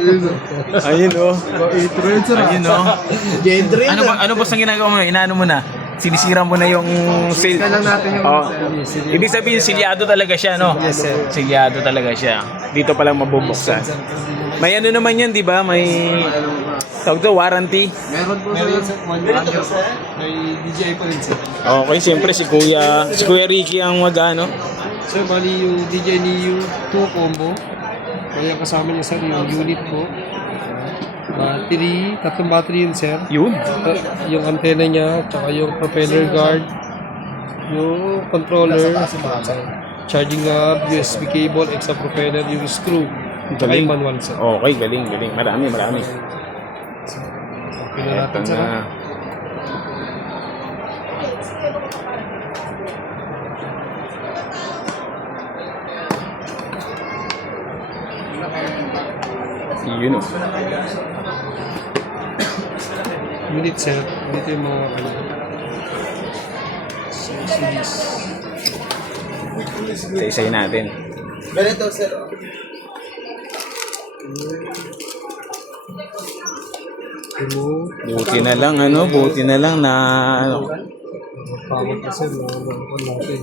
Ayun oh. Ayun oh. Gendre Ano boss ang ginagawa mo? Inaano mo na? Sinisira mo na yung seal. lang natin yung Oh. Ibig sabihin, silyado talaga siya, no? Yes, sir. Silyado talaga siya. Dito pa lang mabubuksan. May ano naman yan, di ba? May tawag to, warranty. Meron po sir. 1 year po. May DJI pa rin sir. Okay, siyempre si Kuya Ricky ang mag-ano. Sir, bali yung DJI Neo 2 combo. Kaya kasama niya sir yung unit po. Battery, tatlong battery yun sir. Yun. Yung antenna niya, tsaka yung propeller guard, yung controller, charging hub, USB cable, extra propeller, yung screw, tsaka yung manual sir. Okay, galing. Marami. Okay na natin Ito sir. na. Yun oh. Unit sir, dito yung mga ano. CDs. Isa-isayin natin. Ganito, sir. Buti na lang na ano. Pagod kasi natin.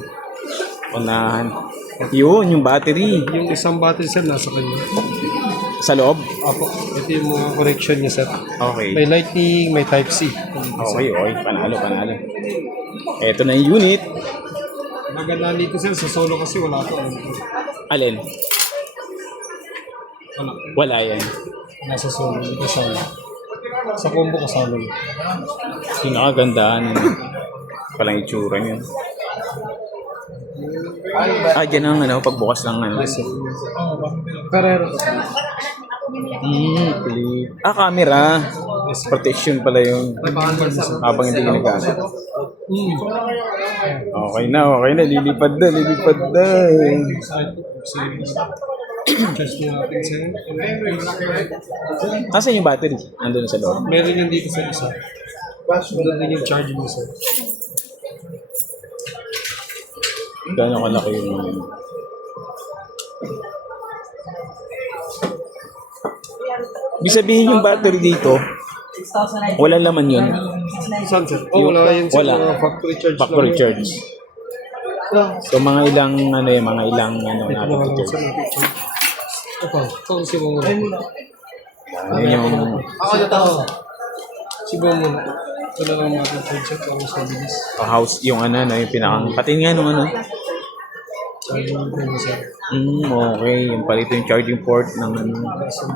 Unahan. Yun, yung battery. Yung isang battery sir nasa kanya. Sa loob? Apo, ito yung mga connection niya sir. Okay. May lightning, may type C. Okay. Panalo. Ito na yung unit. Maganda dito sir, sa solo kasi wala to. Alin? Wala. Wala yan. Nasa solo, dito sa combo kasama niya. Pinakagandahan. Palang itsura niya. Dyan ang ano, pagbukas ng ano. Carrera. Camera. Protection pala yung habang hindi ginagamit. Okay na. Lilipad na. Charge niya natin sir. Asan yung battery? Andun na sa loob. Meron yan dito sa isa. Meron din yung charging mo sir. Gano'ng kalaki yung Ibig sabihin yung battery dito, walang laman yun. Saan sir? Wala yan sir. Wala. Mga factory charge Factory lang. charge. So mga ilang natin Ito charge. ito si Bongo. Ano yung Si Bongo. Ito na lang natin charge sir. Kung sa bilis. house, yung yung pinakang, patin nga nung ano. Charging mo sir. Okay. Yung pala ito yung charging port ng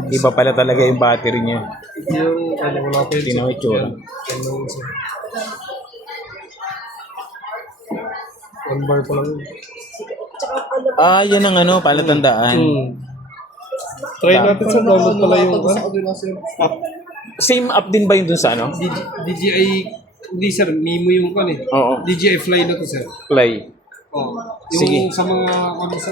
iba pala talaga yung battery niya. Yung wala pa yun. Tingnan mo yung itsura. Ano sir? 1 bar pa lang yun. Yan ang palatandaan. Try natin sa download pala yung app. Same app din ba yun dun sa DJI, hindi sir, Mimo yung kan eh. Oo. DJI Fly na to sir. Play. Oh. Sige. Yung sa mga sa